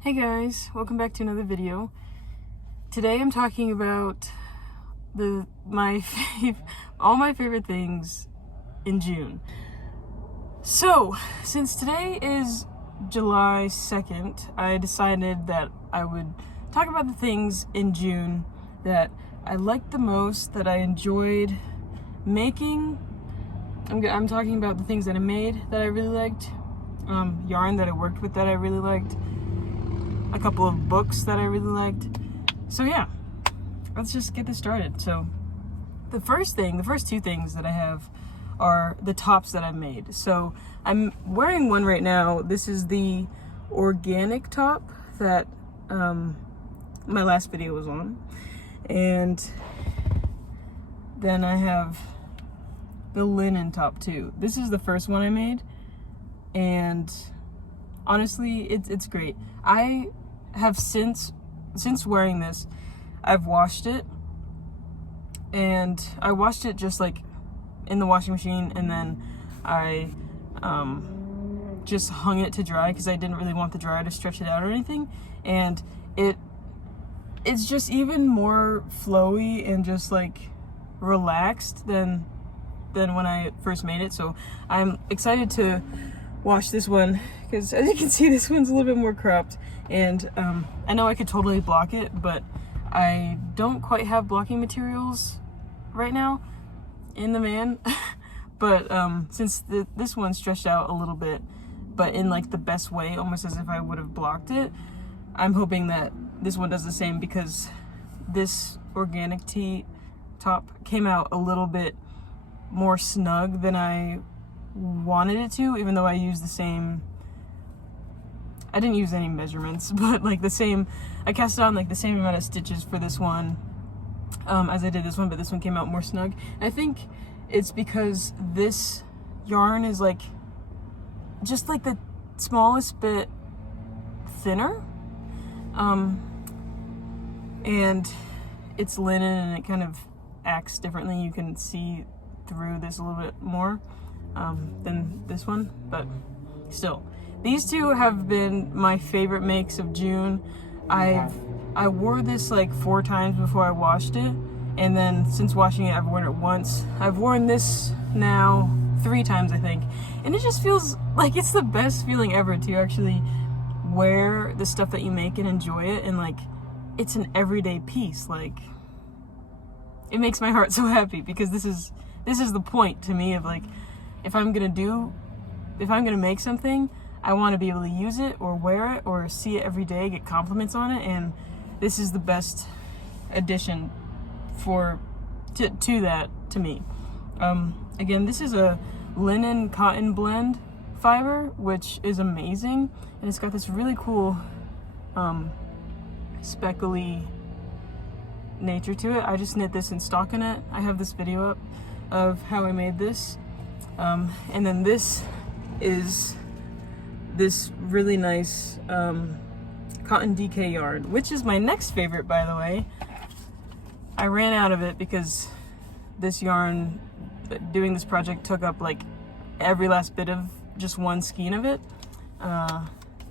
Hey guys, welcome back to another video. Today I'm talking about all my favorite things in June. So, since today is July 2nd, I decided that I would talk about the things in June that I liked the most, that I enjoyed making. I'm talking about the things that I made that I really liked, yarn that I worked with that I really liked, a couple of books that I really liked. So yeah, let's just get this started. So the first two things that I have are the tops that I've made. So I'm wearing one right now. This is the organic top that my last video was on. And then I have the linen top too. This is the first one I made, and honestly, it's great. I have since wearing this, I've washed it, and I washed it just like in the washing machine, and then I just hung it to dry because I didn't really want the dryer to stretch it out or anything, and it's just even more flowy and just like relaxed than when I first made it. So I'm excited to wash this one because, as you can see, this one's a little bit more cropped, and I know I could totally block it, but I don't quite have blocking materials right now in the van. But since this one stretched out a little bit, but in like the best way, almost as if I would have blocked it, I'm hoping that this one does the same, because this organic tee top came out a little bit more snug than I wanted it to, even though I used the same, I didn't use any measurements, but like I cast on like the same amount of stitches for this one as I did this one, but this one came out more snug. I think it's because this yarn is like just like the smallest bit thinner, and it's linen and it kind of acts differently. You can see through this a little bit more than this one, but still, these two have been my favorite makes of June. I wore this like 4 times before I washed it, and then since washing it, I've worn it once. I've worn this now 3 times, I think, and it just feels like it's the best feeling ever to actually wear the stuff that you make and enjoy it, and like it's an everyday piece. Like, it makes my heart so happy, because this is the point to me of like, if I'm gonna make something, I want to be able to use it or wear it or see it every day, get compliments on it, and this is the best addition to that to me. Again, this is a linen cotton blend fiber, which is amazing, and it's got this really cool speckly nature to it. I just knit this in stockinette. I have this video up of how I made this, and then this is this really nice cotton DK yarn, which is my next favorite, by the way. I ran out of it because this yarn, doing this project, took up like every last bit of just one skein of it,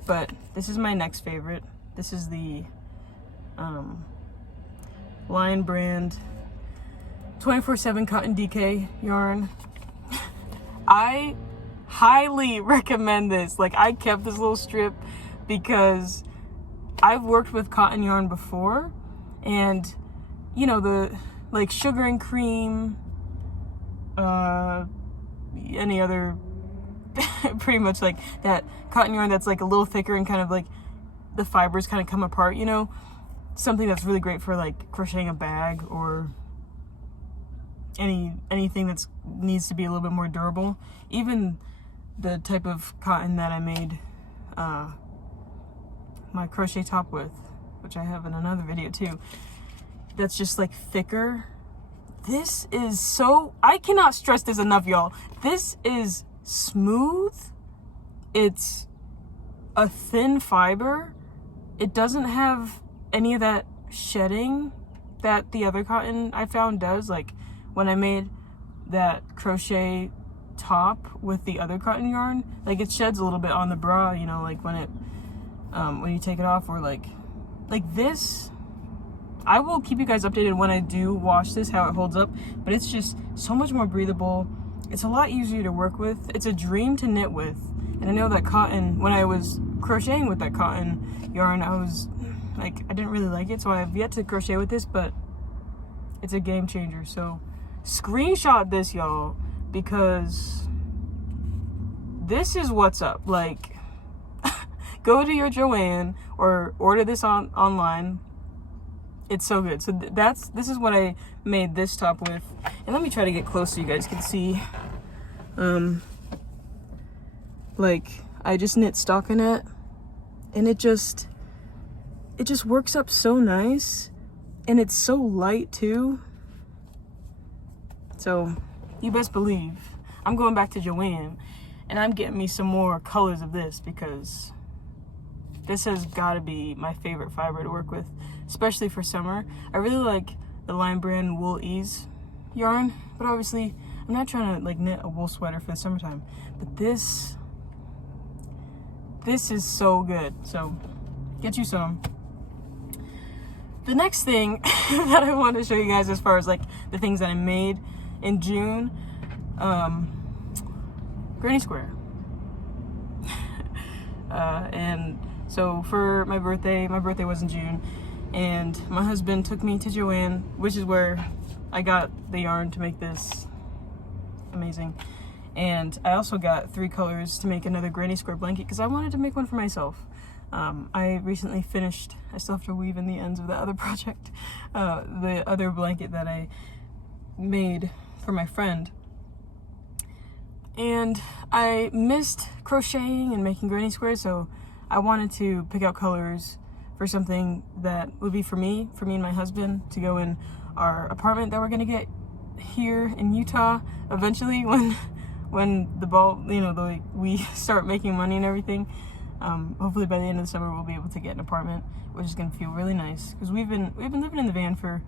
but this is my next favorite. This is the Lion brand 24/7 cotton DK yarn. I highly recommend this. Like, I kept this little strip because I've worked with cotton yarn before, and you know, the like sugar and cream, any other pretty much like that cotton yarn that's like a little thicker and kind of like the fibers kind of come apart, you know, something that's really great for like crocheting a bag or anything that's needs to be a little bit more durable. Even the type of cotton that I made my crochet top with, which I have in another video too, that's just like thicker. This is so, I cannot stress this enough, y'all. This is smooth. It's a thin fiber. It doesn't have any of that shedding that the other cotton I found does. Like, when I made that crochet top with the other cotton yarn, like, it sheds a little bit on the bra, you know, like when when you take it off, or like this. I will keep you guys updated when I do wash this, how it holds up, but it's just so much more breathable. It's a lot easier to work with. It's a dream to knit with. And I know that cotton, when I was crocheting with that cotton yarn, I was like, I didn't really like it, so I have yet to crochet with this, but it's a game changer. So screenshot this, y'all, because this is what's up. Like, go to your Joann or order this online. It's so good. So this is what I made this top with. And let me try to get close so you guys can see. Like, I just knit stockinette, and it just works up so nice, and it's so light too. So you best believe I'm going back to Joann, and I'm getting me some more colors of this, because this has got to be my favorite fiber to work with, especially for summer. I really like the Line Brand Wool Ease yarn, but obviously I'm not trying to like knit a wool sweater for the summertime. But this is so good. So get you some. The next thing that I want to show you guys, as far as like the things that I made in June, granny square. And so for my birthday was in June, and my husband took me to Joann, which is where I got the yarn to make this amazing. And I also got 3 colors to make another granny square blanket, because I wanted to make one for myself. I recently finished, I still have to weave in the ends of the other project, the other blanket that I made for my friend. And I missed crocheting and making granny squares, so I wanted to pick out colors for something that would be for me and my husband, to go in our apartment that we're gonna get here in Utah eventually, when the ball, you know, we start making money and everything. Hopefully by the end of the summer we'll be able to get an apartment, which is gonna feel really nice, because we've been living in the van for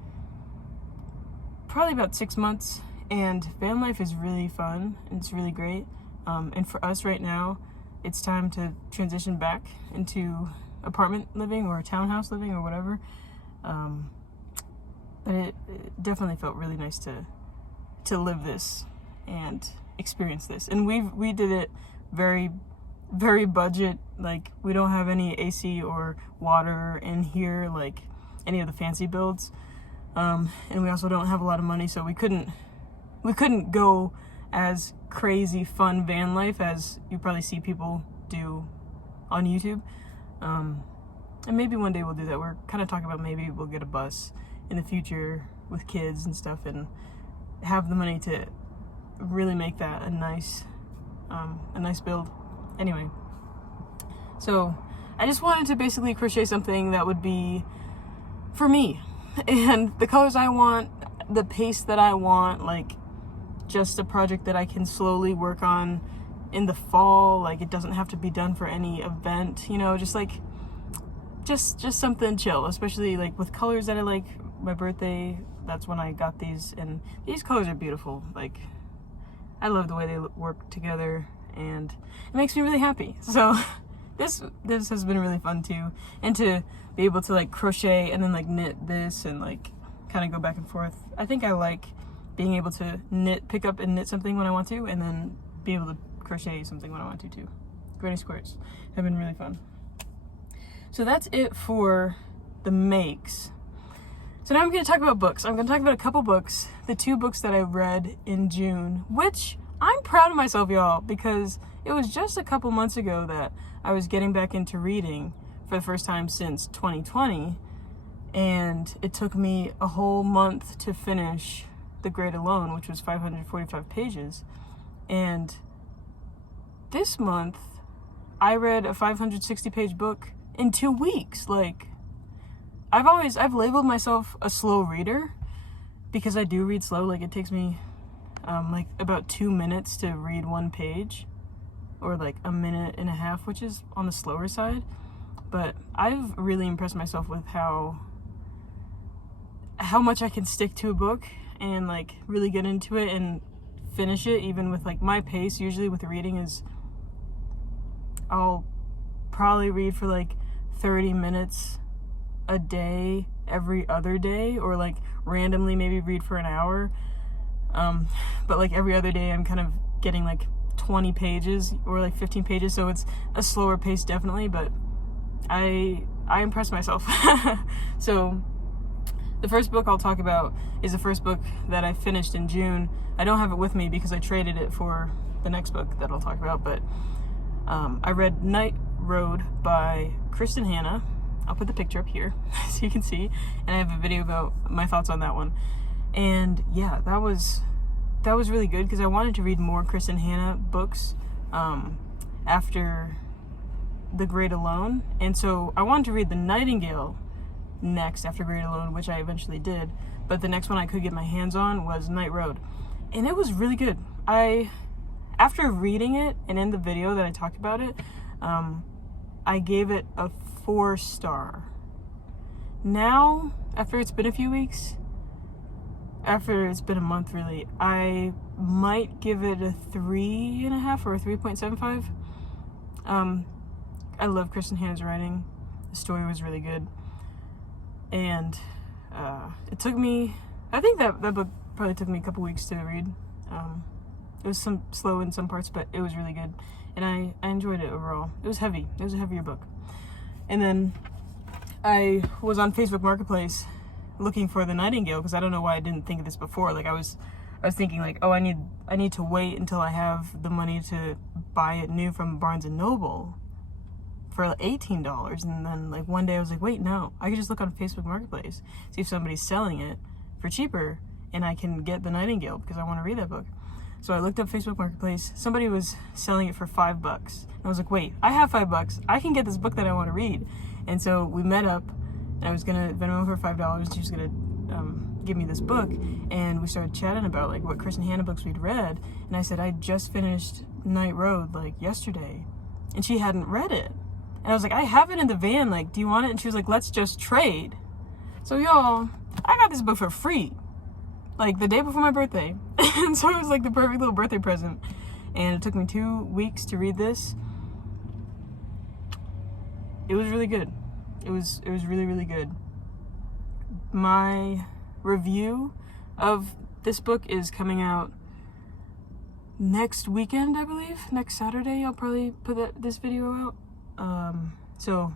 probably about 6 months, and van life is really fun and it's really great. And for us right now, it's time to transition back into apartment living or townhouse living or whatever. But it definitely felt really nice to live this and experience this. And we did it very, very budget. Like, we don't have any AC or water in here, like any of the fancy builds. And we also don't have a lot of money, so we couldn't go as crazy fun van life as you probably see people do on YouTube. And maybe one day we'll do that. We're kind of talking about maybe we'll get a bus in the future with kids and stuff, and have the money to really make that a nice build. Anyway, so I just wanted to basically crochet something that would be for me, and the colors I want, the pace that I want, like just a project that I can slowly work on in the fall. Like, it doesn't have to be done for any event, you know, just something chill, especially like with colors that I like. My birthday, that's when I got these, and these colors are beautiful. Like, I love the way they work together, and it makes me really happy. So this has been really fun too, and to be able to like crochet and then like knit this and like kind of go back and forth. I think I like being able to pick up and knit something when I want to, and then be able to crochet something when I want to too. Granny squares have been really fun. So that's it for the makes. So now I'm going to talk about books. I'm going to talk about a couple books, the 2 books that I read in June, which I'm proud of myself, y'all, because it was just a couple months ago that I was getting back into reading for the first time since 2020, and it took me a whole month to finish The Great Alone, which was 545 pages. And this month, I read a 560-page book in 2 weeks. Like, I've labeled myself a slow reader, because I do read slow. Like, it takes me like about 2 minutes to read 1 page, or like a minute and a half, which is on the slower side. But I've really impressed myself with how much I can stick to a book and like really get into it and finish it, even with like my pace usually with reading is I'll probably read for like 30 minutes a day every other day, or like randomly maybe read for an hour. But like every other day I'm kind of getting like 20 pages or like 15 pages, so it's a slower pace definitely, but I impressed myself. So the first book I'll talk about is the first book that I finished in June. I don't have it with me because I traded it for the next book that I'll talk about, but I read Night Road by Kristen Hanna. I'll put the picture up here so you can see, and I have a video about my thoughts on that one. And yeah, that was really good because I wanted to read more Kristen Hanna books after The Great Alone, and so I wanted to read The Nightingale next after Great Alone, which I eventually did, but the next one I could get my hands on was Night Road, and it was really good. After reading it and in the video that I talked about it, I gave it a 4-star. Now, after it's been a few weeks, after it's been a month really, I might give it a 3.5 or a 3.75. I love Kristen Hanna's writing. The story was really good. And it took me, I think that book probably took me a couple weeks to read. It was some slow in some parts, but it was really good. And I enjoyed it overall. It was heavy. It was a heavier book. And then I was on Facebook Marketplace looking for The Nightingale because I don't know why I didn't think of this before. Like I was thinking like, oh, I need to wait until I have the money to buy it new from Barnes and Noble for like $18. And then like one day I was like, wait, no, I could just look on Facebook Marketplace, see if somebody's selling it for cheaper, and I can get The Nightingale because I want to read that book. So I looked up Facebook Marketplace. Somebody was selling it for $5. And I was like, wait, I have $5. I can get this book that I want to read. And so we met up, and I was gonna Venmo her $5. She was gonna give me this book, and we started chatting about like what Kristen Hanna books we'd read. And I said I just finished Night Road like yesterday, and she hadn't read it. And I was like, I have it in the van. Like, do you want it? And she was like, let's just trade. So y'all, I got this book for free, like the day before my birthday. And so it was like the perfect little birthday present. And it took me 2 weeks to read this. It was really good. It was really, really good. My review of this book is coming out next weekend, I believe. Next Saturday, I'll probably put this video out. So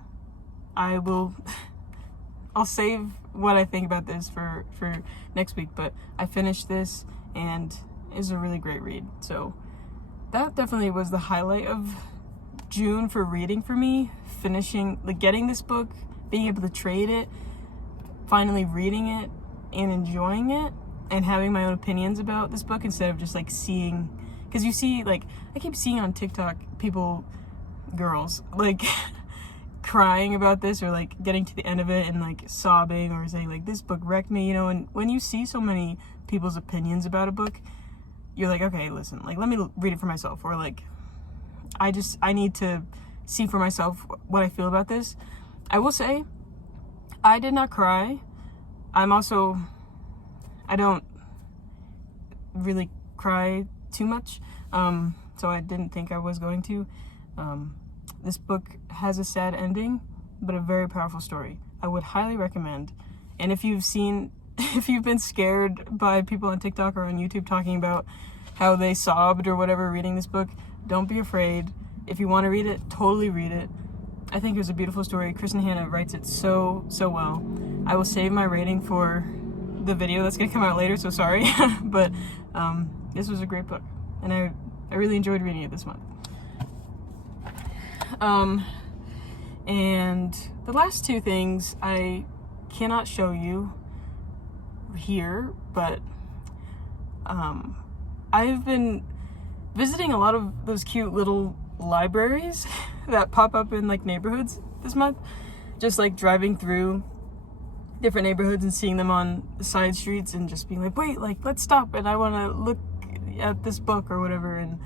I'll save what I think about this for next week, but I finished this and it's a really great read. So that definitely was the highlight of June for reading for me. Finishing, like getting this book, being able to trade it, finally reading it and enjoying it, and having my own opinions about this book instead of just like seeing, because you see, like I keep seeing on TikTok people, girls, like crying about this or like getting to the end of it and like sobbing or saying like this book wrecked me, you know. And when you see so many people's opinions about a book, you're like, okay, listen, like let me read it for myself, or like I need to see for myself what I feel about this. I will say I did not cry. I don't really cry too much, so I didn't think I was going to. This book has a sad ending, but a very powerful story. I would highly recommend. And if you've been scared by people on TikTok or on YouTube talking about how they sobbed or whatever reading this book, don't be afraid. If you want to read it, totally read it. I think it was a beautiful story. Kristen Hanna writes it so well. I will save my rating for the video that's going to come out later, so sorry. But this was a great book, and I really enjoyed reading it this month. And the last two things I cannot show you here, but I've been visiting a lot of those cute little libraries that pop up in like neighborhoods this month. Just like driving through different neighborhoods and seeing them on the side streets and just being like, wait, like let's stop and I want to look at this book or whatever. And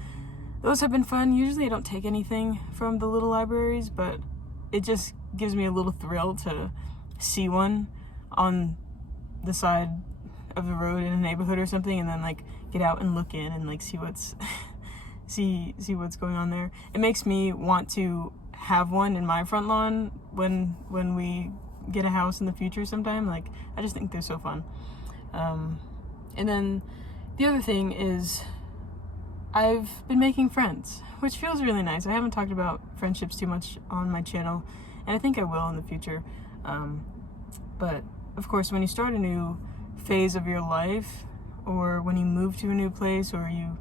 those have been fun. Usually I don't take anything from the little libraries, but it just gives me a little thrill to see one on the side of the road in a neighborhood or something, and then like get out and look in and like see what's see what's going on there. It makes me want to have one in my front lawn when we get a house in the future sometime. Like, I just think they're so fun. And then the other thing is I've been making friends, which feels really nice. I haven't talked about friendships too much on my channel, and I think I will in the future. But of course, when you start a new phase of your life, or when you move to a new place, or you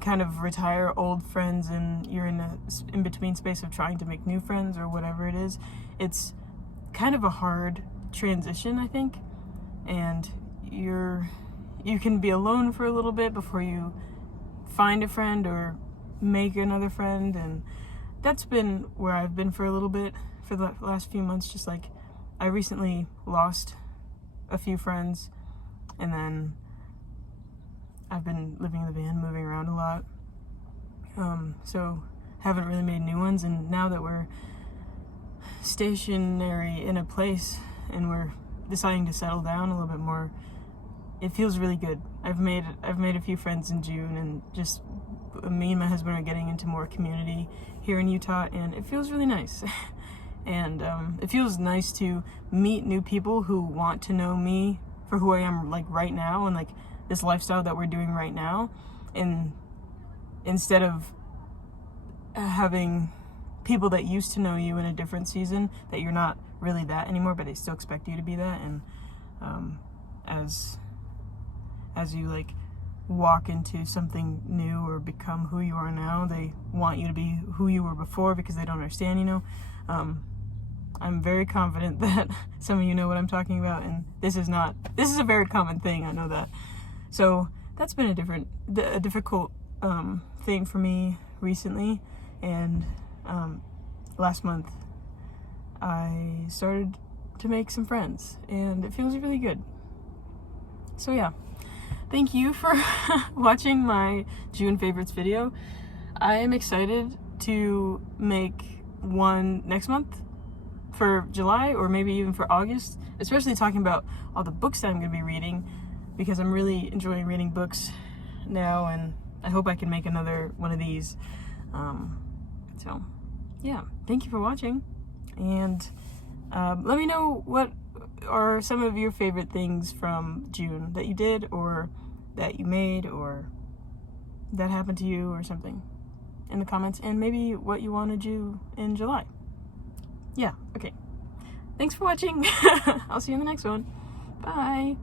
kind of retire old friends and you're in a in-between space of trying to make new friends or whatever it is, it's kind of a hard transition, I think. And you can be alone for a little bit before you find a friend or make another friend, and that's been where I've been for a little bit for the last few months. Just like, I recently lost a few friends, and then I've been living in the van, moving around a lot, so haven't really made new ones. And now that we're stationary in a place and we're deciding to settle down a little bit more, it feels really good. I've made a few friends in June, and just me and my husband are getting into more community here in Utah, and it feels really nice. And it feels nice to meet new people who want to know me for who I am, like, right now, and like this lifestyle that we're doing right now, and instead of having people that used to know you in a different season, that you're not really that anymore, but they still expect you to be that. And as you like walk into something new or become who you are now, they want you to be who you were before because they don't understand, you know. I'm very confident that some of you know what I'm talking about, and this is a very common thing, I know that. So that's been a difficult thing for me recently. And last month I started to make some friends, and it feels really good. So yeah, thank you for watching my June favorites video. I am excited to make one next month for July, or maybe even for August, especially talking about all the books that I'm going to be reading, because I'm really enjoying reading books now, and I hope I can make another one of these. So yeah, thank you for watching, and let me know what are some of your favorite things from June that you did, or that you made, or that happened to you, or something in the comments, and maybe what you want to do in July. Yeah, okay. Thanks for watching. I'll see you in the next one. Bye.